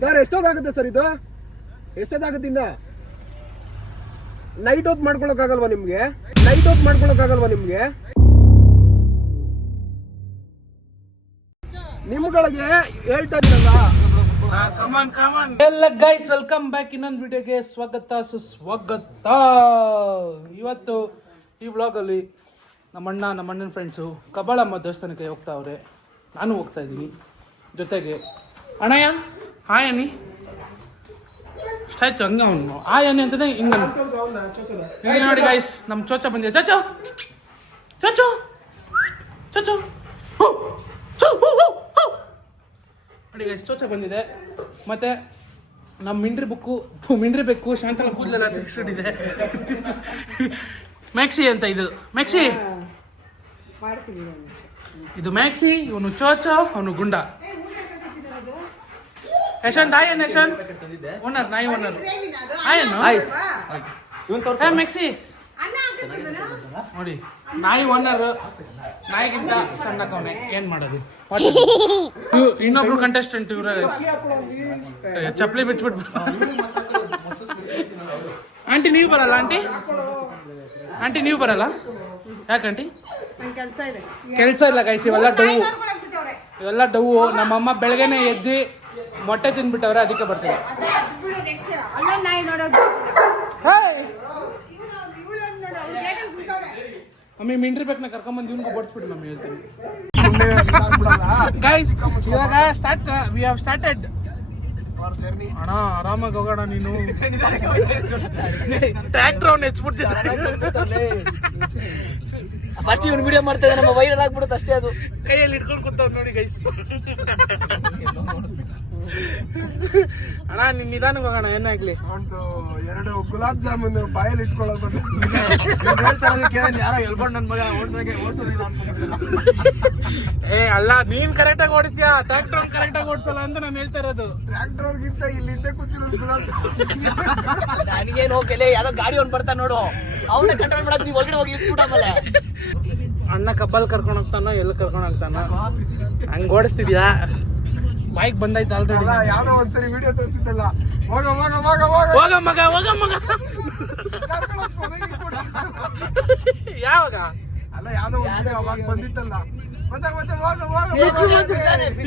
Sir ಎಷ್ಟೊತ್ತಾಗುತ್ತೆ sir ಇದು? ಎಷ್ಟೊತ್ತಾಗುತ್ತೆ ಇನ್ನ? Night out ಮಾಡ್ಕೊಳಕ್ಕಾಗಲ್ವಾ ನಿಮ್ಗೆ? ನೈಟ್ ಔಟ್ ಮಾಡ್ಕೊಳಕ್ಕಾಗಲ್ವಾ ನಿಮ್ಗೆ? ನಿಮ್ಗಳಿಗೆ ಹೇಳ್ತಾ ಇದ್ದೀರಲ್ಲ. ಎಲ್ಲ ಗೈಸ್ ವೆಲ್ಕಮ್ ಬ್ಯಾಕ್ ಇನ್ನೊಂದು ವಿಡಿಯೋಗೆ ಸ್ವಾಗತ ಸುಸ್ವಾಗತ. ಇವತ್ತು ಈ ವ್ಲಾಗಲ್ಲಿ ನಮ್ಮ ಅಣ್ಣನ ಫ್ರೆಂಡ್ಸು ಕಬ್ಬಾಳಮ್ಮ ದೇವಸ್ಥಾನಕ್ಕೆ ಹೋಗ್ತಾವ್ರೆ. ನಾನು ಹೋಗ್ತಾ ಇದ್ದೀನಿ ಜೊತೆಗೆ. ಅಣ್ಣಯ್ಯ ಹಾಯ್ ಅನ್ನಿ ಸ್ಟ್ಯಾಚು ಹಂಗ ಅವನು ಹಾಯ್ ಅನ್ನಿ ಅಂತಂದ್ರೆ ಹಿಂಗೆ ನೋಡಿ ಗೈಸ್. ನಮ್ಮ ಚೋಚ ಬಂದಿದೆ. ಚೋಚೋ ಚೋಚೋ ಚೋಚೋ ನೋಡಿ ಗೈಸ್, ಚೋಚ ಬಂದಿದೆ. ಮತ್ತೆ ನಮ್ಮ ಮಿಂಡ್ರಿ ಬೆಕ್ಕು ಶಾಂತಲ ಕೂದಲೆಲ್ಲ ತಿರ್ಸಿಟ್ಟಿದೆ. ಮ್ಯಾಕ್ಸಿ ಅಂತ ಇದು ಮ್ಯಾಕ್ಸಿ, ಇದು ಮ್ಯಾಕ್ಸಿ. ಇವನು ಚೋಚ, ಅವನು ಗುಂಡ. ಯಶವಂತ್ ಹಾಯ್ ಅನ್ನ. ಯಶವಂತ್ ಓನರ್, ನಾಯಿ ಓನರ್. ಹಾಯ್ ಅನ್ನು. ಮ್ಯಾಕ್ಸಿ ನೋಡಿ, ನಾಯಿ ಓನರ್ ನಾಯಿಗಿಂತ ಸಣ್ಣ ಕವನೆ. ಏನ್ ಮಾಡೋದು? ಇನ್ನೊಬ್ರು ಕಂಟೆಸ್ಟೆಂಟ್ ಇವ್ರ ಚಪ್ಪಲಿ ಬಿಚ್ಬಿಟ್ಟು. ಆಂಟಿ ನೀವು ಬರಲ್ಲ? ಆಂಟಿ ನೀವು ಬರಲ್ಲ? ಯಾಕಂಟಿ? ಕೆಲಸ ಇಲ್ಲ ಗೈಸ್. ಇವೆಲ್ಲ ಡವು. ನಮ್ಮಮ್ಮ ಬೆಳಗ್ಗೆನೆ ಎದ್ದು ಮೊಟ್ಟೆ ತಿಂದ್ಬಿಟ್ಟವ್ರೆ, ಅದಕ್ಕೆ ಬರ್ತಾರೆ. ಮಮ್ಮಿ ಮಿಂಡ್ರಿ ಬೇಕನ್ನ ಕರ್ಕೊಂಬಂದು ಇವ್ನಿಗೂ ಬಡಿಸ್ಬಿಟ್ಟು ಮಮ್ಮಿ ಹೇಳ್ತೀನಿ. ಗೈಸ್ ಇವಾಗ ವಿ ಹ್ಯಾವ್ ಸ್ಟಾರ್ಟೆಡ್ ಅಣ್ಣ. ಆರಾಮಾಗಿ ಹೋಗೋಣ. ನೀನು ಟ್ರ್ಯಾಕ್ಟರ್ ಅವ್ನು ಹೆಚ್ಚಿಬಿಡ್ತಿದ್ದೆ. ಫಸ್ಟ್ ಇವ್ನು ವಿಡಿಯೋ ಮಾಡ್ತಾ ಇದ್ದಾನೆ, ನಮ್ಮ ವೈರಲ್ ಆಗ್ಬಿಡುತ್ತೆ ಅಷ್ಟೇ. ಅದು ಕೈಯಲ್ಲಿ ಇಟ್ಕೊಂಡು ಕೂತವ್ರು ನೋಡಿ ಗೈಸ್. ಅಣ್ಣ ನಿನ್ ನಿಧಾನಕ್ಕೆ ಹೋಗೋಣ. ಏನಾಗ್ಲಿ ಒಂದು 2 ಗುಲಾಬ್ ಜಾಮೂನ್ ಬಾಯಲ್ಲಿ ಇಟ್ಕೊಳ್ಳೋದು. ಯಾರೋ ಹೇಳ್ಕೊಂಡು ನನ್ನ ಮಗ ಓಡಿಸೋದಿಲ್ಲ. ಏ ಅಲ್ಲ, ನೀನ್ ಕರೆಕ್ಟಾಗಿ ಓಡಿಸ್ಯಾ, ಟ್ರ್ಯಾಕ್ಟರ್ ಕರೆಕ್ಟಾಗಿ ಓಡಿಸಲ್ಲ ಅಂತ ನಾನು ಹೇಳ್ತಾ ಇರೋದು. ಟ್ರ್ಯಾಕ್ಟರ್ ಅವ್ರಿಗಿಂತ ಇಲ್ಲಿ ಹಿಂದೆ ಕೂತಿರೋದು ಗುಲಾಬ್ ನನಗೇನು ಹೋಗಲೇ, ಯಾವ್ದೋ ಗಾಡಿ ಒಂದು ಬರ್ತಾ ನೋಡು, ಅವನ್ನ ಕಂಟ್ರೋಲ್ ಮಾಡಕ್ ನೀವು ಒಳಗಡೆ ಹೋಗಿ ಇಸ್ಬಿಟ್ಟು ಆಮೇಲೆ ಅಣ್ಣ ಕಬ್ಬಲ್ ಕರ್ಕೊಂಡು ಹೋಗ್ತಾನೋ ಎಲ್ಲಿ ಕರ್ಕೊಂಡು ಹೋಗ್ತಾನೋ ಹಂಗ್ ಓಡಿಸ್ತಿದ್ಯಾ? ಬೈಕ್ ಬಂದೈತೆ ಆಲ್ರೆಡಿ. ಯಾವ್ದೋ ಒಂದ್ಸರಿ ವಿಡಿಯೋ ತೋರಿಸಿದ್ದಲ್ಲ, ಹೋಗ ಮಗ ಯಾವಾಗ? ಅಲ್ಲ ಯಾವ್ದೋ ಒಂದು ವಿಡಿಯೋ ಅವಾಗ ಬಂದಿತ್ತಲ್ಲ.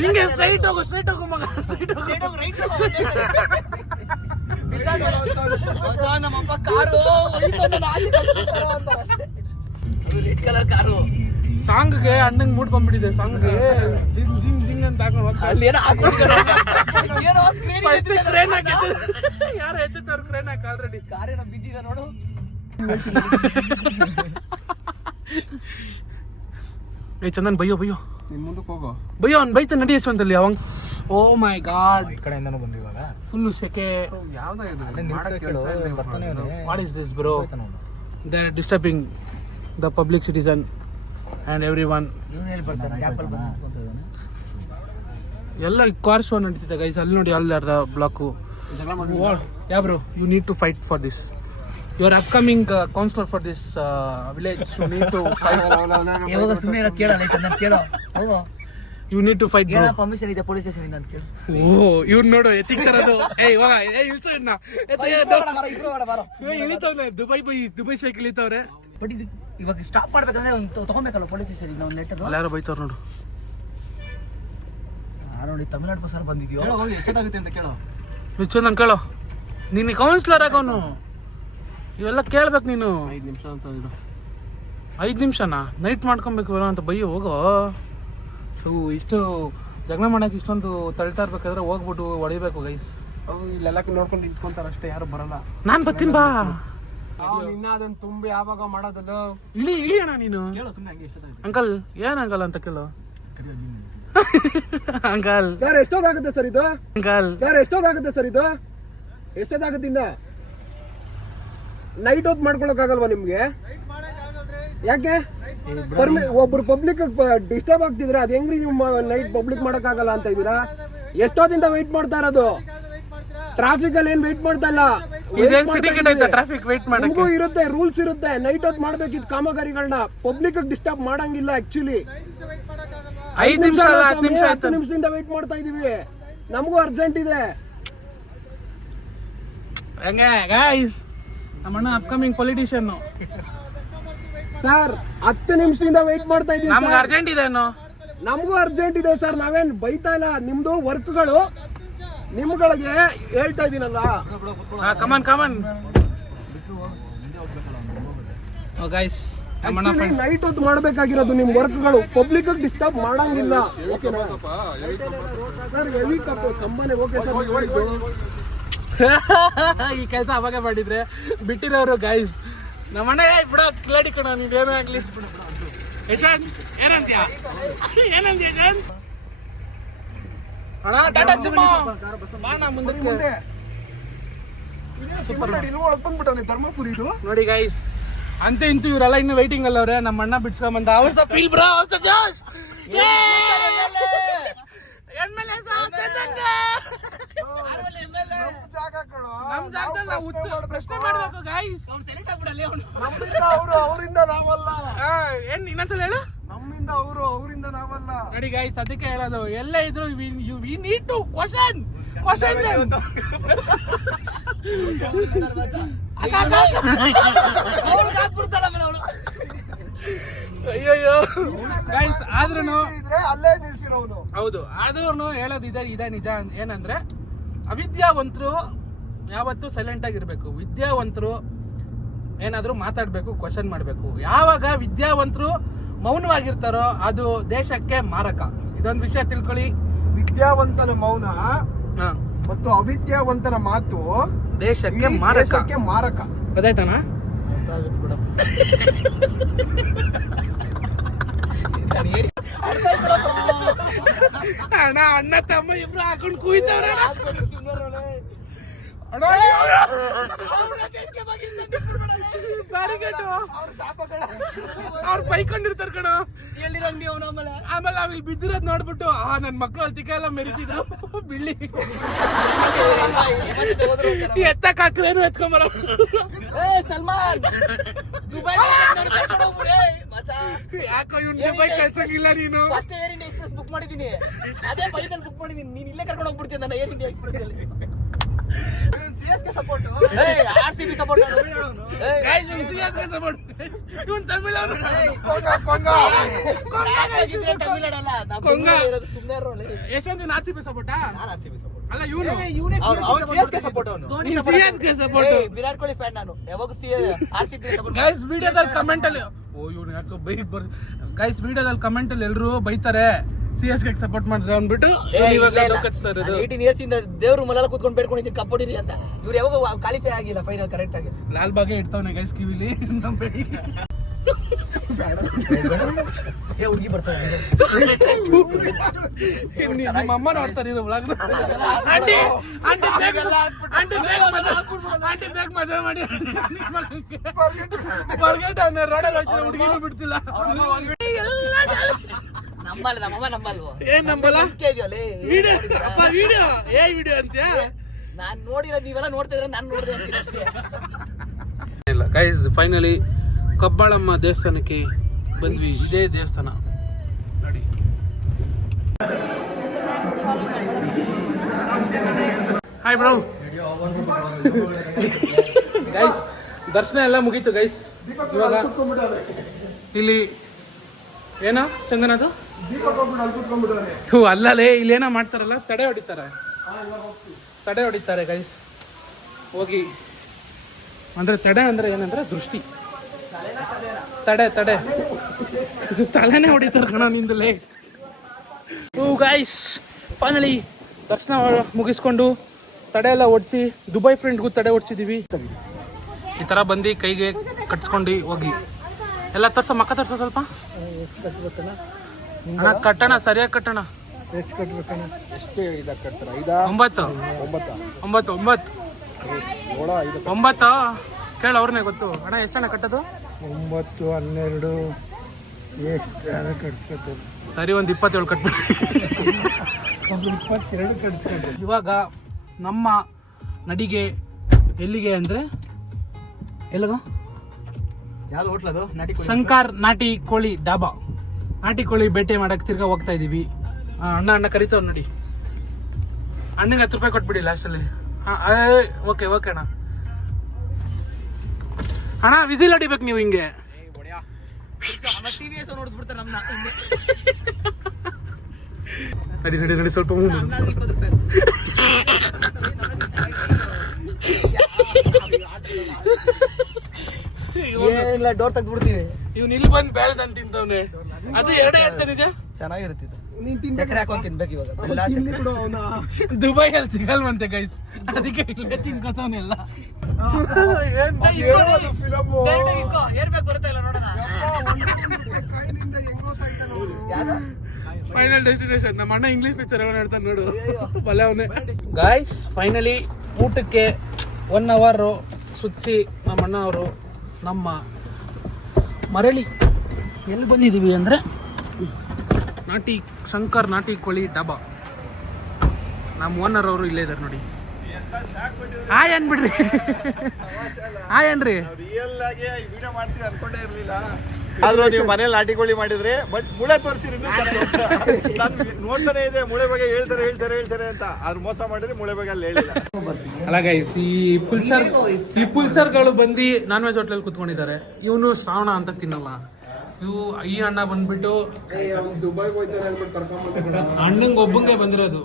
ಹಿಂಗೆ ಸ್ಟ್ರೈಟ್ ಹೋಗು ಮಗ, ನಮ್ಮಪ್ಪ ಕಾರು ರೆಡ್ ಕಲರ್ ಕಾರು. ಸಾಂಗ್ಗೆ ಅಣ್ಣಂಗ್ ಮೂಡ್ ಬಂದ್ಬಿಟ್ಟಿದೆ. ಸಾಂಗ್ಗೆ ಜಿಂಗ್ ಅಂತ ಹಾಕೊಂಡು ಯಾರು ಎತ್ತಿರ್ತಾರೆ ಕ್ರೇನ್ ಹಾಕಿ ಆಲ್ರೆಡಿ. ಕಾರೇನ ಬಿದ್ದಿದೆ ನೋಡು. ಏ ಚಂದನ್ ಬಯ್ಯೋ ನಿನ್ ಮುಂದಕ್ಕೆ ಹೋಗೋ ಅವ್ನು ಬೈತ ನಡಿ ಯಶವಂತಲ್ಲಿ ಅವಂಗ. ಓ ಮೈ ಗಾಡ್, ಈ ಕಡೆಯಿಂದನೂ ಬಂದು ಇವಾಗ ಫುಲ್ ಸೆಕೆ. ಯಾವ್ದೋ ಇದು what is this bro? They are disturbing the public citizen and everyone. ಎಲ್ಲ ಕಾರ್ ಶೋ ನಡೀತಿದೆ ಗೈಸ್. ಅಲ್ಲಿ ನೋಡಿ, ಅಲ್ಲಿ ಅರ್ಧ block. Yeah bro, you need to fight for this. You are upcoming councillor for this village. You need to fight. ಯಾವಾಗ ಸುಮ್ಮನೆ ಇರೋ ಕೇಳಲ್ಲ, ನಾನು ಕೇಳೋ. You need to fight bro. Permission ಇದೆ ಪೊಲೀಸ್ ಸ್ಟೇಷನ್ ಇಂದ ಅಂತ ಕೇಳು. ಓ ಇವ್ರು ನೋಡು ಎತ್ತಿಕ್ ತರೋದು. ಇವಾಗ ಇಳಿತವ್ರೆ. ದುಬೈ ಶೇಕ್ ಇಳಿತವ್ರೆ. ಬಟ್ ಇದು ಇವಾಗ ಸ್ಟಾಪ್ ಮಾಡ್ಬೇಕಂದ್ರೆ ಒಂದು ತಗೊಬೇಕಲ್ಲ ಪೊಲೀಸ್ ಸ್ಟೇಷನ್ ಇಂದ ಒಂದು ಲೆಟರ್. ಅಲ್ಲಿ ಯಾರೋ ಬೈತವ್ರು ನೋಡು. ನೋಡಿ ತಮಿಳ್ನಾಡು ಬಸ್ಸಾರು ಬಂದಿದ್ಯೋ. ಎಷ್ಟಾಗುತ್ತೆ ಅಂತ ಕೇಳೋ. ನಾನು ಕೇಳೋ, ನೀನು ಕೌನ್ಸಿಲರ್ ಆಗೋನು, ಇವೆಲ್ಲ ಕೇಳ್ಬೇಕು ನೀನು. 5 ನಿಮಿಷ ಅಂತ ಇಡು. 5 ನಿಮಿಷನಾ? ನೈಟ್ ಮಾಡ್ಕೊಬೇಕು ಅಂತ ಬೈಯೋ. ಹೋಗೋ. ಇಷ್ಟು ಜಗಳ ಮಾಡಕ್ಕೆ ಇಷ್ಟೊಂದು ತಳ್ತಾ ಇರ್ಬೇಕಾದ್ರೆ ಹೋಗ್ಬಿಟ್ಟು ಹೊಡಿಬೇಕು ಗೈಸ್. ಇಲ್ಲೆಲ್ಲ ನೋಡ್ಕೊಂಡು ನಿಂತ್ಕೊಂತಾರ ಅಷ್ಟೇ, ಯಾರು ಬರಲ್ಲ. ನಾನ್ ಬರ್ತೀನಿ ಬಾ. ಇನ್ನ ಅದನ್ನ ತುಂಬಿ ಯಾವಾಗ ಮಾಡೋದಲ್ಲ. ಇಳಿ ಅಣ್ಣ ನೀನು. ಅಂಕಲ್ ಏನ್ ಅಂಕಲ್ ಅಂತ ಕೇಳು. ಅಂಕಲ್ ಸರ್ ಎಷ್ಟೊತ್ತಾಗುತ್ತೆ ಸರ್ ಇದು? ಅಂಕಲ್ ಸರ್ ಎಷ್ಟೊತ್ತಾಗುತ್ತೆ ಸರ್ ಇದು? ಎಷ್ಟೊತ್ತಾಗುತ್ತೆ ಇನ್ನ? ನೈಟ್ ಔಟ್ ಮಾಡ್ಕೊಳಕ್ಕಾಗಲ್ವಾ ನಿಮ್ಗೆ? ಯಾಕೆ? ಒಬ್ರು ಪಬ್ಲಿಕ್ ಡಿಸ್ಟರ್ಬ್ ಆಗ್ತಿದ್ರೆ ಅದ್ ಹೆಂಗ್ರಿ ನೀವು ನೈಟ್ ಪಬ್ಲಿಕ್ ಮಾಡಕ್ಕಾಗಲ್ಲ ಅಂತ ಇದೀರಾ? ಎಷ್ಟೊತ್ತಿಂದ ವೆಯ್ಟ್ ಮಾಡ್ತಾ ಇರೋದು? ಟ್ರಾಫಿಕ್ ಅಲ್ಲಿ ಏನ್ ವೆಯ್ಟ್ ಮಾಡ್ತಾ ಇಲ್ಲ. ಟ್ರಾಫಿಕ್ ವೆಯ್ಟ್ ಮಾಡಕ್ಕೆ ಇರುತ್ತೆ, ರೂಲ್ಸ್ ಇರುತ್ತೆ. ನೈಟ್ ಔಟ್ ಮಾಡ್ಬೇಕಿದ್ ಕಾಮಗಾರಿಗಳನ್ನ ಪಬ್ಲಿಕ್ ಡಿಸ್ಟರ್ಬ್ ಮಾಡಂಗಿಲ್ಲ. ಆಕ್ಚುಲಿ 5 ನಿಮಿಷ 10 ನಿಮಿಷದಿಂದ ವೆಯ್ಟ್ ಮಾಡ್ತಾ ಇದೀವಿ. ನಮಗೂ ಅರ್ಜೆಂಟ್ ಇದೆ. ಹೆಂಗೆ ಗೈಸ್ ನಮ್ಮಣ್ಣ ಅಪ್ಕಮಿಂಗ್ ಪೊಲಿಟಿಷಿಯನ್. ಸರ್ 10 ನಿಮಿಷದಿಂದ ವೇಟ್ ಮಾಡ್ತಾ ಇದೀವಿ. ನಮ್ಗೆ ಅರ್ಜೆಂಟ್ ಇದೆ ಏನೋ. ನಮಗೂ ಅರ್ಜೆಂಟ್ ಇದೆ ಸರ್, ನಾವೇನ್ ಬೈತಾ ಇಲ್ಲ. ನಿಮ್ದು ವರ್ಕ್ಗಳು ನಿಮ್ಗಳಿಗೆ ಹೇಳ್ತಾ ಇದೀನಲ್ಲ. Come on come on guys. ನೈಟ್ ಹೊತ್ತು ಮಾಡ್ಬೇಕಾಗಿರೋದು ನಿಮ್ ವರ್ಕ್ಗಳು, ಪಬ್ಲಿಕ್ ಡಿಸ್ಟರ್ಬ್ ಮಾಡಂಗಿಲ್ಲ. ಓಕೆನಾ ಸರ್? ಹೆವಿ ಕಂಬನೆ. ಓಕೆ ಸರ್, ಈ ಕೆಲಸ ಅವಾಗ ಮಾಡಿದ್ರೆ ಬಿಟ್ಟಿರೋರು ಗೈಸ್. ನಮ್ಮಣ್ಣ ಬಿಡೋ ಕಿಲಾಡಿ ಕಣ, ನೀವೇನೇ ಆಗ್ಲಿ. ಯಶಾಂತ್ ಏನಂತೀಯ? ಅಣ್ಣ ಟಾಟಾ ಸಿಂಹ ಬಾಣ ಮುಂದಕ್ಕೆ. ಧರ್ಮಪುರಿ ನೋಡಿ ಗೈಸ್, ಅಂತ ಇಂತೂ ಇವರೆಲ್ಲ ಇನ್ನು ವೈಟಿಂಗ್ ಅಲ್ಲ ಅವ್ರೆ. ನಮ್ಮ ಅಣ್ಣ ಬಿಡ್ಸ್ಕೊಂಬಂದ. ಅವರ್ಸ ಫೀಲ್ ಬ್ರೋ, ಅವರ್ಸ ಜೋಶ್. ನಮ್ ಜಾಗದಲ್ಲಿ ನಾವು ಪ್ರಶ್ನೆ ಮಾಡ್ಬೇಕು ಗೈಸ್. ಅವರಿಂದ ನಾವಲ್ಲ. ಏನ್ ಇನ್ನೊಂದ್ಸಲ ಹೇಳು. ನಮ್ಮಿಂದ ಅವರು, ಅವರಿಂದ ನಾವಲ್ಲ. ನೋಡಿ ಗೈಸ್, ಅದಕ್ಕೆ ಹೇಳೋದು ಎಲ್ಲೇ ಇದ್ರು ವಿ ನೀಡ್ ಟು ಕ್ವಶನ್. ಅಯ್ಯೋ ಗೈಸ್, ಆದ್ರೂ ಅಲ್ಲೇ ನಿಲ್ಸಿರೋನು. ಹೌದು, ಆದ್ರೂ ಹೇಳೋದು ಇದೆ ನಿಜ. ಏನಂದ್ರೆ ಅವಿದ್ಯಾವಂತರು ಯಾವತ್ತೂ ಸೈಲೆಂಟ್ ಆಗಿರ್ಬೇಕು. ವಿದ್ಯಾವಂತರು ಏನಾದ್ರೂ ಮಾತಾಡ್ಬೇಕು, ಕ್ವಶನ್ ಮಾಡ್ಬೇಕು. ಯಾವಾಗ ವಿದ್ಯಾವಂತರು ಮೌನವಾಗಿರ್ತಾರೋ ಅದು ದೇಶಕ್ಕೆ ಮಾರಕ. ಇದೊಂದು ವಿಷಯ ತಿಳ್ಕೊಳ್ಳಿ. ವಿದ್ಯಾವಂತನ ಮೌನ ಮತ್ತು ಅವಿದ್ಯಾವಂತನ ಮಾತು ದೇಶಕ್ಕೆ ಮಾರಕ. ಗೊತ್ತಾಯ್ತಾನ? ಅಣ್ಣ ಅಣ್ಣ ತಮ್ಮ ಇಬ್ರು ಹಾಕೊಂಡು ಕೂಯ್ತಾವ್ರೆ. ಅವ್ರು ಬೈಕೊಂಡಿರ್ತಾರ ಕಣ. ಆಮೇಲೆ ಅವ್ರಿಗೆ ಬಿದ್ದಿರೋದ್ ನೋಡ್ಬಿಟ್ಟು ನನ್ ಮಕ್ಳು ಅಲ್ತಿಕ ಎಲ್ಲ ಮೆರಿತಿದ್ರು ಬಿಳ್ಳಿ ಎತ್ತಕ್ ಹಾಕ್ರೇನು ಎತ್ಕೊಂಬರ. ಯಾಕೋ ಇವ್ನ ದುಬೈ ಕಳ್ಸಂಗಿಲ್ಲ ನೀನು. ಬುಕ್ ಮಾಡಿದೀನಿ, ಅದೇ ಬೈದಲ್ಲಿ ಬುಕ್ ಮಾಡಿದೀನಿ. ನೀನ್ ಇಲ್ಲೇ ಕರ್ಕೊಂಡು ಹೋಗ್ಬಿಡ್ತೀನಿ ನನ್ನ ಏರ್ ಇಂಡಿಯಾ ಎಕ್ಸ್ಪ್ರೆಸ್ ಅಲ್ಲಿ. CSK support, RCB support. Guys ಇವ್ನು CSK ಸಪೋರ್ಟ್. ಇವ್ನು ತಮಿಳ್ ಅವನು. ಯಶವಂತ್ ಇವ್ನು RCB ಸಪೋರ್ಟಾ? ಅಲ್ಲ ಇವನು CSK ಸಪೋರ್ಟ್. ಅವನು CSK support. Virat Kohli fan ನಾನು. ಯಾವಾಗ RCB ಸಪೋರ್ಟ್. ಗೈಸ್ ವಿಡಿಯೋದಲ್ಲಿ ಕಮೆಂಟ್ ಅಲ್ಲಿ ಇವ್ನು ಯಾಕೋ ಬೈಕ್ ಗೈಸ್ ವಿಡಿಯೋದಲ್ಲಿ ಕಮೆಂಟ್ ಅಲ್ಲಿ ಎಲ್ರು ಬೈತಾರೆ CSK ಸಪೋರ್ಟ್ ಮಾಡಿದ್ರೆ ಅಂದ್ಬಿಟ್ಟು 18 ಇಯರ್ಸ್ ಇಂದ ದೇವ್ರು ಮನೆಲ್ಲ ಕೂತ್ಕೊಂಡು ಬೇಡ್ಕೊಂಡಿದ್ದೀನಿ ಕಪ್ ಹೊಡೀರಿ ಅಂತ. ಇವ್ರು ಯಾವಾಗ ಕ್ವಾಲಿಫೈ ಆಗಿಲ್ಲ ಫೈನಲ್ ಕರೆಕ್ಟ್ ಆಗಿ. ಲಾಲ್ ಬಾಗೆ ಇಡ್ತಾವನೆ ಗೈಸ್ ಕಿವಿಲಿ. ನಂಬೇಡಿ. ಹುಡುಗಿ ಬರ್ತಾರೆ, ನಿಮ್ಮ ಅಮ್ಮ ನೋಡ್ತಾರೆ ಇರೋ ವ್ಲಾಗ್. ಆಂಟಿ ಆಂಟಿ ಬೇಗ ಮದುವೆ ಮಾಡಿ ಫಾರ್ಗೆಟ್ ಅವನ ರೋಡಲ್ಲಿ ಹೋಗ್ತಾರೆ. ಹುಡುಗಿನೂ ಬಿಡ್ತಿಲ್ಲ. ನಂಬಲ್ಲ ನಮ್ಮಮ್ಮ ನಂಬಲ್ವೋ? ಏನ್ ನಂಬಲ್ಲ? Video video ಅಂತ್ಯಾ? ನಾನ್ ನೋಡಿರೋದು ನೀವೆಲ್ಲ ನೋಡ್ತಾ ಇದ್ರೆ ನಾನು ನೋಡಿದೆ ಅಷ್ಟೇ. ಇಲ್ಲ ಗೈಸ್, ಫೈನಲಿ ಕಬ್ಬಾಳಮ್ಮ ದೇವಸ್ಥಾನಕ್ಕೆ ಬಂದ್ವಿ. ಇದೇ ದೇವಸ್ಥಾನ ನೋಡಿ. Hi bro. ಗೈಸ್ ದರ್ಶನ ಎಲ್ಲ ಮುಗೀತು ಗೈಸ್. ಇವಾಗ ಇಲ್ಲಿ ಏನೋ ಚಂದನದು ಅಲ್ಲಲೇ ಇಲ್ಲಿ ಏನೋ ಮಾಡ್ತಾರಲ್ಲ, ತಡೆ ಹೊಡಿತಾರೆ ಗೈಸ್. ಹೋಗಿ ಅಂದ್ರೆ ತಡೆ ಅಂದ್ರೆ ಏನಂದ್ರೆ ದೃಷ್ಟಿ. ತಡೆ ತಲೆನೇ ಹೊಡಿತಾರ ಕಣ ನಿಂದಲೇ. ಗೈಸ್ ಫೈನಲಿ ದರ್ಶನ ಮುಗಿಸ್ಕೊಂಡು ತಡೆ ಎಲ್ಲ ಓಡಿಸಿ ದುಬೈ ಫ್ರೆಂಡ್ಗೂ ತಡೆ ಓಡಿಸಿದೀವಿ. ಈ ಥರ ಬಂದು ಕೈಗೆ ಕಟ್ಸ್ಕೊಂಡು ಹೋಗಿ ಎಲ್ಲ ತರ್ಸೋ ಮಕ್ಕ ತರ್ಸೋ ಸ್ವಲ್ಪ ಅಣ್ಣ ಕಟ್ಟಣ, ಸರಿಯಾಗಿ ಕಟ್ಟಣ. ಎಷ್ಟು ಕಟ್ಬೇಕಣ್ಣ? ಎಷ್ಟು ಇದಾಗ ಕಟ್ತಾರ? 9 ಕೇಳ ಅವ್ರನ್ನೇ ಗೊತ್ತು. ಅಣ್ಣ ಎಷ್ಟಣ್ಣ ಕಟ್ಟೋದು? 9, 12 ಎಷ್ಟು ಕಟ್ಸ್ಕೊತಾರೆ? ಸರಿ ಒಂದು 27 ಕಟ್ಬಿಟ್ಟು 22 ಕಟ್ಸ್ಕೊಂಡ್ರೆ. ಇವಾಗ ನಮ್ಮ ನಡಿಗೆ ಎಲ್ಲಿಗೆ ಅಂದ್ರೆ ಎಲ್ಲಿಗ ಯಾವ್ದು ಹೋಟ್ಲ್ ಅದು? ಶಂಕರ್ ನಾಟಿ ಕೋಳಿ ಡಾಬಾ. ನಾಟಿ ಕೋಳಿ ಬೇಟೆ ಮಾಡಕ್ ತಿರ್ಗಾ ಹೋಗ್ತಾ ಇದೀವಿ. ಅಣ್ಣ ಕರಿತಾವ್ ನೋಡಿ. ಅಣ್ಣಗೆ 10 ರೂಪಾಯಿ ಕೊಟ್ಬಿಡಿ ಲಾಸ್ಟಲ್ಲಿ. ಓಕೆ ಅಣ್ಣ. ಅಣ್ಣ ವಿಸಿಲ್ ಹೊಡಿಬೇಕು ನೀವು ಹಿಂಗೆ. TVS ನೋಡಿದ್ಬಿಡ್ತಾರೆ ನಮ್ಮನ್ನ. ನಡಿ ನಡಿ ನಡಿ ಸ್ವಲ್ಪ ಮೂವ್ ಮಾಡು. ಏನಿಲ್ಲ, ಡೋರ್ ತೆಗ್ದ್ಬಿಡ್ತೀವಿ. ಇವ್ನು ಇಲ್ಲಿ ಬಂದು ಬೇಳೆದಂತ ತಿಂತವ್ನೆ. ಅದು ಎರಡೇ ಹೇಳ್ತಾನಿದೆ. ಚೆನ್ನಾಗಿರುತ್ತಿದ್ದು. ನೀನ್ ಸಕ್ಕರೆ ಹಾಕೊಂಡು ತಿನ್ಬೇಕು ಇವಾಗ. ಬೆಲ್ಲ ತಿನ್ಲಿ ಬಿಡು ಅವನ. ದುಬೈಯಲ್ಲಿ ಸಿಗಲ್ವಂತೆ ಗೈಸ್, ಅದಕ್ಕೆ ಇಲ್ಲೇ ತಿನ್ಕೋತಾವನೆಲ್ಲ. ಏರ್ಬೇಕು ಬರುತ್ತಾ ಇಲ್ಲ ನೋಡೋಣ. ಫೈನಲ್ ಡೆಸ್ಟಿನೇಷನ್ ನಮ್ಮ ಅಣ್ಣ ಇಂಗ್ಲಿಷ್ ಪಿಕ್ಚರ್ ಅವನು ಹೇಳ್ತಾನೆ ನೋಡು. ಬಲೆ ಅವನೇ. ಗಾಯ್ಸ್ ಫೈನಲಿ ಊಟಕ್ಕೆ 1 ಅವರ್ ಸುಚ್ಚಿ ನಮ್ಮ ಅಣ್ಣ ಅವರು ನಮ್ಮ ಮರಳಿ ಎಲ್ಲಿ ಬಂದಿದ್ದೀವಿ ಅಂದರೆ ನಾಟಿ ಶಂಕರ್ ನಾಟಿ ಕೋಳಿ ಡಾಬಾ. ನಮ್ಮ ಓನರ್ ಅವರು ಇಲ್ಲೇ ಇದ್ದಾರೆ ನೋಡಿ. ಹಾಯ್ ಅನ್ಬಿಡ್ರಿ, ಹಾಯ್ ಅನ್ರಿ. ರಿಯಲ್ ಆಗಿ ವಿಡಿಯೋ ಮಾಡ್ತೀವಿ ಅನ್ಕೊಂಡೇ ಇರ್ಲಿಲ್ಲ. ಆದ್ರೂ ನೀವು ಮನೇಲಿ ನಾಟಿ ಕೋಳಿ ಮಾಡಿದ್ರೆ ಬಟ್ ಮುಳೆ ತೋರಿಸಿರಿ. ನಾನು ನೋಡ್ತಾನೆ ಇದೆ ಮುಳೆ ಬಗ್ಗೆ ಹೇಳ್ತಾರೆ ಅಂತ. ಆದ್ರೂ ಮೋಸ ಮಾಡಿದ್ರೆ ಮುಳೆ ಬಗ್ಗೆ ಅಲ್ಲಿ ಹೇಳಿಲ್ಲ. ಅಲ್ಲ ಗೈಸ್, ಈ ಪುಲ್ಸರ್ಗಳು ಬಂದು ನಾನ್ ವೆಜ್ ಹೋಟ್ಲಲ್ಲಿ ಕುತ್ಕೊಂಡಿದ್ದಾರೆ. ಇವನು ಶ್ರಾವಣ ಅಂತ ತಿನ್ನಲ್ಲ. ಈ ಅಣ್ಣ ಬಂದ್ಬಿಟ್ಟು ದುಬೈಗೆ ಹೋಯ್ತಾನೆ ಅಂದ್ಬಿಟ್ಟು ಕರ್ಕೊಂಡ್ಬಂದು ಅಣ್ಣಂಗೆ ಒಬ್ಬಂಗೆ ಬಂದಿರೋದು.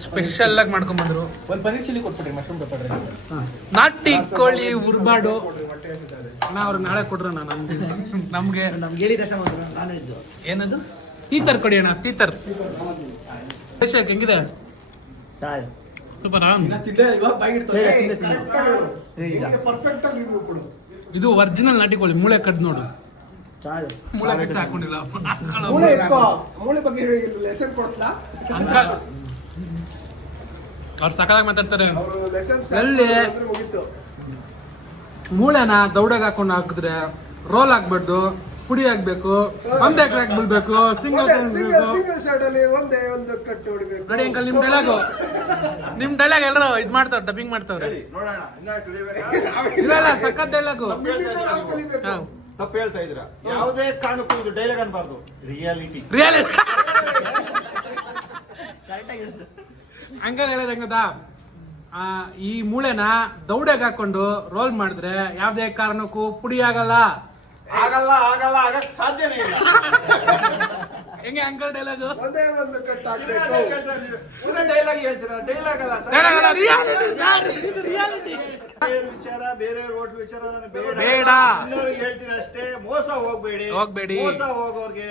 ಸ್ಪೆಷಲ್ ಆಗಿ ಮಾಡ್ಕೊಂಡ್ ಬಂದ್ರು. ಒಂದು ಪನ್ನೀರ್ ಚಿಲ್ಲಿ ಕೊಟ್ಬಿಟ್ರಿ, ಮಶ್ರೂಮ್ ಪೆಪ್ಪರ್. ನಾಟಿ ಕೋಳಿ ಉರ್ಬಾಡು ಅಣ್ಣ ಅವ್ರಿಗೆ ನಾಳೆ ಕೊಡ್ರ. ನಮ್ಗೆ ಹೇಳಿದ ನಾನ್ ವೆಜ್ ಏನದು ತೀತರ್ ಕೊಡಿ ಅಣ್ಣ. ತೀತರ್ ಹೆಂಗಿದೆ? ಸೂಪರಾ? ಪರ್ಫೆಕ್ಟ್ ಆಗಿ ರಿವ್ಯೂ ಕೊಡು. ಇದು ಒರಿಜಿನಲ್ ನಾಟಿ ಕೋಳಿ. ಮೂಳೆ ಕಡ್ ನೋಡು. ಮೂಳೆ ಕಟ್ಸಿ ಹಾಕೊಂಡಿಲ್ಲ. ಮೂಳೆ ಬಗ್ಗೆ ಲೆಸನ್ ಕೊಡ್ಸ್ಲಾ? ಅಂಕಲ್ ಅವ್ರು ಸಕಾಲಾಗಿ ಮಾತಾಡ್ತಾರೆ. ಅವರು ಲೆಸನ್ ಎಲ್ಲಿ ಮುಗೀತು. ಮೂಳೆನ ದೌಡಾಗ ಹಾಕೊಂಡು ಹಾಕಿದ್ರೆ ರೋಲ್ ಆಗ್ಬಾರ್ದು, ಪುಡಿ ಆಗ್ಬೇಕು, ಒಂದೇ ಕ್ರಾಕ್ ಬೀಳ್ಬೇಕು, ಸಿಂಗಲ್ ಶಾರ್ಟ್ ಅಲ್ಲಿ ಒಂದೇ ಒಂದು ಕಟ್ ಹೊಡಿಬೇಕು. ನೋಡಿ ಅಂಕಲ್, ನಿಮ್ ಡೈಲಾಗ್ ಎಲ್ಲರೂ ಇದ್ ಮಾಡ್ತಾವ್ರ, ಡಬ್ಬಿಂಗ್ ಮಾಡ್ತಾವ್ರೆ. ನೋಡೋಣ ಇನ್ನ ಕಲಿಬೇಕಾ? ಇಲ್ಲ ಸಖತ್ ಡೈಲಾಗು. ತಪ್ಪು ಹೇಳ್ತಾ ಇದ್ರ. ಯಾವುದೇ ಕಾರಣಕ್ಕೂ ಇದು ಡೈಲಾಗ್ ಅನ್ಬಾರ್ದು, ರಿಯಾಲಿಟಿ. ಅಂಕಲ್ ಹೇಳೋದ್ ಹೆಂಗದ, ಈ ಮೂಳೆನ ದೌಡೆಗೆ ಹಾಕೊಂಡು ರೋಲ್ ಮಾಡಿದ್ರೆ ಯಾವ್ದೇ ಕಾರಣಕ್ಕೂ ಪುಡಿ ಆಗಲ್ಲ. ಆಗಕ್ ಸಾಧ್ಯನೇ ಇಲ್ಲ. ಹೆಂಗೆ ಅಂಕಲ್ ಡೈಲಾಗು? ಒಂದೇ ಒಂದು ಕಟ್ ಹಾಕ್ಬೇಕು. ಡೈಲಾಗ್ ಹೇಳ್ತೀರಾ? ಡೈಲಾಗ್ ಅಲ್ಲ ಸರ್. ಬೇರೆ ವಿಚಾರ, ಬೇರೆ ರೋಡ್ ವಿಚಾರ ಬೇಡ. ಇನ್ನೊಂದು ಹೇಳ್ತೀನಿ ಅಷ್ಟೇ, ಮೋಸ ಹೋಗ್ಬೇಡಿ. ಮೋಸ ಹೋಗೋರ್ಗೆ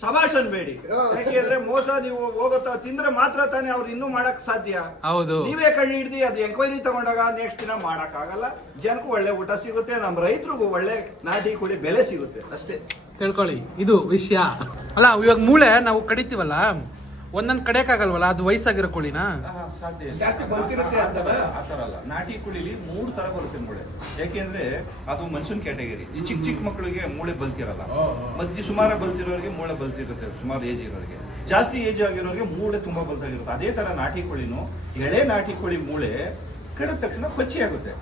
ಸಭಾಷನ್ ಬೇಡಿ. ಯಾಕೆಂದ್ರೆ ಮೋಸ ನೀವು ಹೋಗುತ್ತಾ ತಿಂದ್ರೆ ಮಾತ್ರ ತಾನೇ ಅವ್ರು ಇನ್ನೂ ಮಾಡಕ್ ಸಾಧ್ಯ. ಹೌದು, ನೀವೇ ಕಣ್ಣು ಹಿಡ್ದು ಅದು ಎಂಕ್ವೈರಿ ತಗೊಂಡಾಗ ನೆಕ್ಸ್ಟ್ ದಿನ ಮಾಡಕ್ ಆಗಲ್ಲ. ಜನಕ್ಕೂ ಒಳ್ಳೆ ಊಟ ಸಿಗುತ್ತೆ, ನಮ್ಮ ರೈತರಿಗೂ ಒಳ್ಳೆ ನಾಟಿ ಕೋಳಿ ಬೆಲೆ ಸಿಗುತ್ತೆ ಅಷ್ಟೇ. ತಿಳ್ಕೊಳ್ಳಿ, ಇದು ವಿಷಯ. ಅಲ್ಲ ಇವಾಗ ಮೂಳೆ ನಾವು ಕಡಿತೀವಲ್ಲ, ಒಂದೊಂದ್ ಕಡಿಯಕ್ಕಾಗಲ್ವಲ್ಲ, ಅದು ವಯಸ್ಸಾಗಿರೋ ಕೋಳಿನ ಸಾಧ್ಯ ಜಾಸ್ತಿ ಬಲ್ತಿರುತ್ತೆ ಅಂತಾರ. ಆತರ ಅಲ್ಲ, ನಾಟಿ ಕೋಳಿಲಿ 3 ತರ ಬರುತ್ತೆ ಮೂಳೆ. ಯಾಕೆಂದ್ರೆ ಅದು ಮನುಷ್ಯನ್ ಕ್ಯಾಟಗರಿ. ಈ ಚಿಕ್ಕ ಮಕ್ಕಳಿಗೆ ಮೂಳೆ ಬಲ್ತಿರಲ್ಲ. ಮತ್ತೆ ಸುಮಾರು ಬಲ್ತಿರೋರಿಗೆ ಮೂಳೆ ಬಲ್ತಿರುತ್ತೆ, ಸುಮಾರು ಏಜ್ ಇರೋರಿಗೆ. ಜಾಸ್ತಿ ಏಜ್ ಆಗಿರೋರಿಗೆ ಮೂಳೆ ತುಂಬಾ ಬಲ್ತಾಗಿರುತ್ತೆ. ಅದೇ ತರ ನಾಟಿ ಕೋಳಿನೂ, ಎಳೆ ನಾಟಿ ಕೋಳಿ ಮೂಳೆ ಕಡಿದ ತಕ್ಷಣ ಪಚ್ಚಿ ಆಗುತ್ತೆ.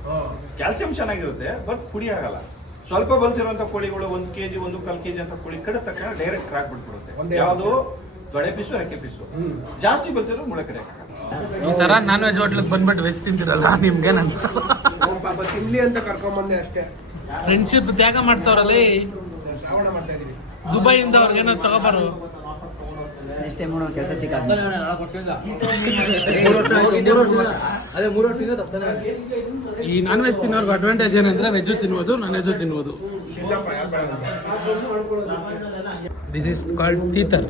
ಕ್ಯಾಲ್ಸಿಯಂ ಚೆನ್ನಾಗಿರುತ್ತೆ, ಬಟ್ ಪುಡಿ ಆಗಲ್ಲ. ಸ್ವಲ್ಪ ಬಲ್ತಿರುವಂತ ಕೋಳಿಗಳು 1 kg 1.25 kg ಅಂತ ಕೋಳಿ ಕಡಿದ ತಕ್ಷಣ ಡೈರೆಕ್ಟ್ ಕ್ರಾಕ್ ಬಿಟ್ಬಿಡುತ್ತೆ. ಯಾವುದು ತೊಡೆ ಪೀಸು, ರೆಕ್ಕೆ ಪೀಸು. ಜಾಸ್ತಿ ಬಲ್ತಿರೋ ಮೂಳೆ ಕಡೆ. ಈ ತರ ನಾನ್ ವೆಜ್ ಹೋಟ್ಲಿಗೆ ಬಂದ್ಬಿಟ್ಟು ವೆಜ್ ತಿಂತಿರಲ್ಲ, ನಿಮ್ಗೆ ಅನ್ಸಲ್ಲ? ಪಾಪ ತಿನ್ಲಿ ಅಂತ ಕರ್ಕೊಂಡ್ಬಂದೆ ಅಷ್ಟೇ. ಫ್ರೆಂಡ್ಶಿಪ್ ತ್ಯಾಗ ಮಾಡ್ತಾವ್ರಲ್ಲಿ. ಶ್ರಾವಣ ಮಾಡ್ತಾ ಇದೀವಿ. ದುಬೈಯಿಂದ ಅವ್ರಿಗೇನೋ ತಗೋಬಾರು. ನೆಕ್ಸ್ಟ್ ಟೈಮ್ ನೋಡೋಣ, ಕೆಲಸ ಸಿಕ್ಕ. ಈ ನಾನ್ ವೆಜ್ ತಿನ್ನೋರ್ಗೆ ಅಡ್ವಾಂಟೇಜ್ ಏನಂದ್ರೆ ವೆಜ್ ತಿನ್ಬೋದು, ನಾನ್ ವೆಜ್ ತಿನ್ಬೋದು. This is called teetar.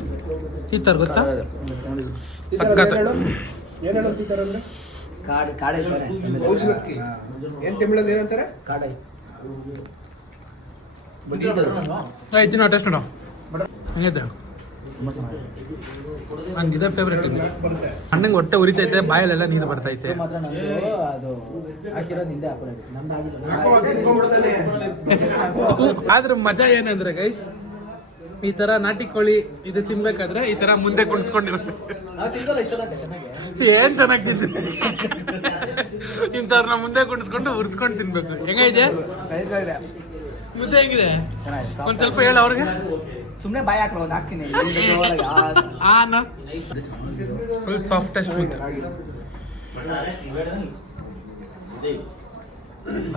ತೀತರ್ ಗೊತ್ತಾ? ಸಖತ್. ಏನ್ ಹೇಳ್ತಿದ್ದಾರೆ? ಕಾಡೆ ಔಷಧಿ ಏನ್ ತಮಿಳಲ್ಲಿ ಏನಂತಾರೆ? ಕಾಡೆ. ತಿನ್ನೋ ಟೆಸ್ಟ್ ನೋಡು, ಹಂಗೈತೆ. ನಂಗಿದೆ ಫೇವ್ರೇಟ್. ಅಣ್ಣಂಗೆ ಹೊಟ್ಟೆ ಉರಿತೈತೆ, ಬಾಯಲ್ಲೆಲ್ಲ ನೀರು ಬರ್ತೈತೆ. ಆದ್ರೆ ಮಜಾ ಏನಂದ್ರೆ ಗೈಸ್, ಈ ತರ ನಾಟಿ ಕೋಳಿ ಇದು ತಿನ್ಬೇಕಾದ್ರೆ ಈ ತರ ಮುಂದೆ ಕುಣಿಸ್ಕೊಂಡಿರುತ್ತೆ. ಏನ್ ಚೆನ್ನಾಗಿ ತಿಂತೀನಿ. ಇಂಥವ್ರನ್ನ ಮುಂದೆ ಕುಣಿಸ್ಕೊಂಡು ಉರ್ಸ್ಕೊಂಡು ತಿನ್ಬೇಕು. ಹೆಂಗೈತೆ ಮುದ್ದೆ? ಹೆಂಗಿದೆ ಒಂದ್ ಸ್ವಲ್ಪ ಹೇಳ ಅವ್ರಿಗೆ. ಸುಮ್ಮನೆ ಬಾಯಿ ಹಾಕ್ರ, ಒಂದು ಹಾಕ್ತೀನಿ. ಫುಲ್ ಸಾಫ್ಟೆಸ್ಟ್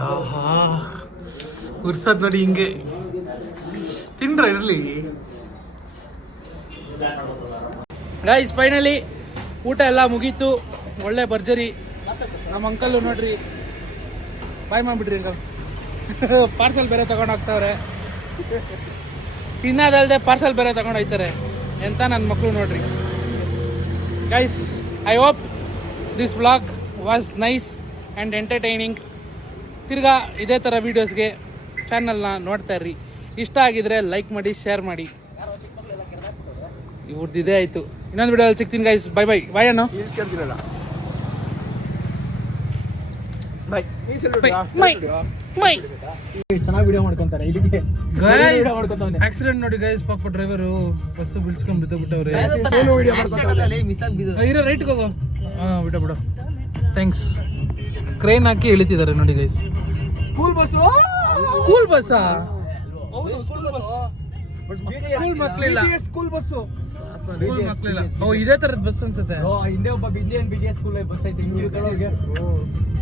ಆಹಾ ಉರ್ಸದ್ ನೋಡಿ ಹಿಂಗೆ ತಿನ್ರ ಇರ್ಲಿ ಗೈಸ್. ಫೈನಲಿ ಊಟ ಎಲ್ಲ ಮುಗೀತು, ಒಳ್ಳೆ ಭರ್ಜರಿ. ನಮ್ಮ ಅಂಕಲ್ ನೋಡ್ರಿ ಬಾಯ್ ಮಾಡ್ಬಿಟ್ರಿ ಅಂಕಲ್. ಪಾರ್ಸಲ್ ಬೇರೆ ತಗೊಂಡು ಹೋಗ್ತಾವ್ರೆ, ತಿನ್ನೋದಲ್ದೆ ಪಾರ್ಸಲ್ ಬೇರೆ ತಗೊಂಡು ಹೋಗ್ತಾರೆ. ಎಂತ ನನ್ನ ಮಕ್ಕಳು ನೋಡ್ರಿ. Guys, I hope this vlog was nice and entertaining. ತಿರ್ಗಾ ಇದೇ ಥರ ವೀಡಿಯೋಸ್ಗೆ ಚಾನಲ್ನ ನೋಡ್ತಾ ಇರ್ರಿ. ಇಷ್ಟ ಆಗಿದ್ರೆ ಲೈಕ್ ಮಾಡಿ, ಶೇರ್ ಮಾಡಿ. ಇವ್ರದ್ದು ಇದೇ ಆಯಿತು. ಇನ್ನೊಂದು ವಿಡಿಯೋದಲ್ಲಿ ಸಿಗ್ತೀನಿ ಗೈಸ್. By bye. ಬಾಯ್ ಅಣ್ಣ. ಕೇಳ್ತಿರಲ್ಲ ಬೈ ಬೈ. ಚೆನ್ನಾಗಿ ವಿಡಿಯೋ ಮಾಡ್ಕೊಂತಾರೆ. ಇದಕ್ಕೆ ಆಕ್ಸಿಡೆಂಟ್ ನೋಡಿ ಗೈಸ್, ಪಾಪ ಡ್ರೈವರು ಬಸ್ ಬಿಡ್ಸ್ಕೊಂಡ್ ಬಿದ್ದೋಗ್ಬಿಟ್ಟವ್ರೆ. ಏನು ವಿಡಿಯೋ ಮಾಡ್ತಾರೆ ಮಿಸ್ ಆಗಿದ್ದು. ಇರೋ ರೈಟ್ಗೆ ಹೋಗೋ. ಹಾಂ ಬಿಡು. ಥ್ಯಾಂಕ್ಸ್. ಕ್ರೇನ್ ಹಾಕಿ ಇಳಿತಿದ್ದಾರೆ ನೋಡಿ ಗೈಸ್. ಸ್ಕೂಲ್ ಬಸ್ಸು, ಸ್ಕೂಲ್ ಬಸ್ಸಾ? ಹೌದು, ಸ್ಕೂಲ್ ಬಸ್. ಸ್ಕೂಲ್ ಮಕ್ಳಿಲ್ಲ, ಸ್ಕೂಲ್ ಬಸ್ಸು. ಸ್ಕೂಲ್ ಮಕ್ಳಿಲ್ಲ. ಓ, ಇದೇ ತರದ ಬಸ್ ಅನ್ಸುತ್ತೆ. ಹಿಂದೆ ಒಬ್ಬ ಬಿದ್ಲಿ BTS ಸ್ಕೂಲ್ ಬಸ್ ಐತೆ.